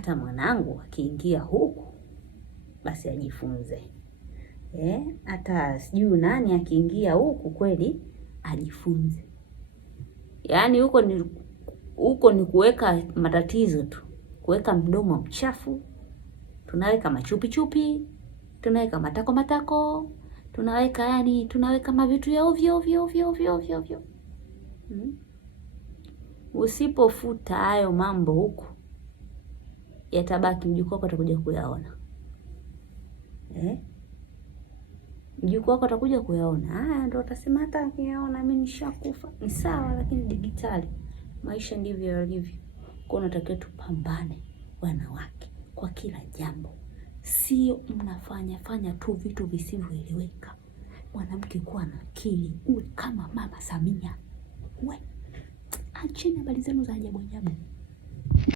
hata mwanangu akiingia huku basi ajifunze. Hata sijui nani akiingia huku kweli ajifunze. Yaani huko ni kuweka matatizo tu, kuweka mdomo mchafu, tunaweka machupi chupi, tunaweka matako, tunaweka mavitu ya ovyo. Usipofuta hayo mambo huku, yatabaki mjukuu wako atakuja kuyaona. Mjukuu wako atakuja kuyaona. Ndio utasema hata akiyaona mimi nishakufa. Ni sawa, lakini digitali maisha ndivyo yalivyo. Kwa unatakiwa tupambane wanawake kwa kila jambo. Sio mnafanya tu vitu visivyoeleweka. Mwanamke kuwa na akili, uwe kama Mama Samia. Acheni habari zenu za ajabu.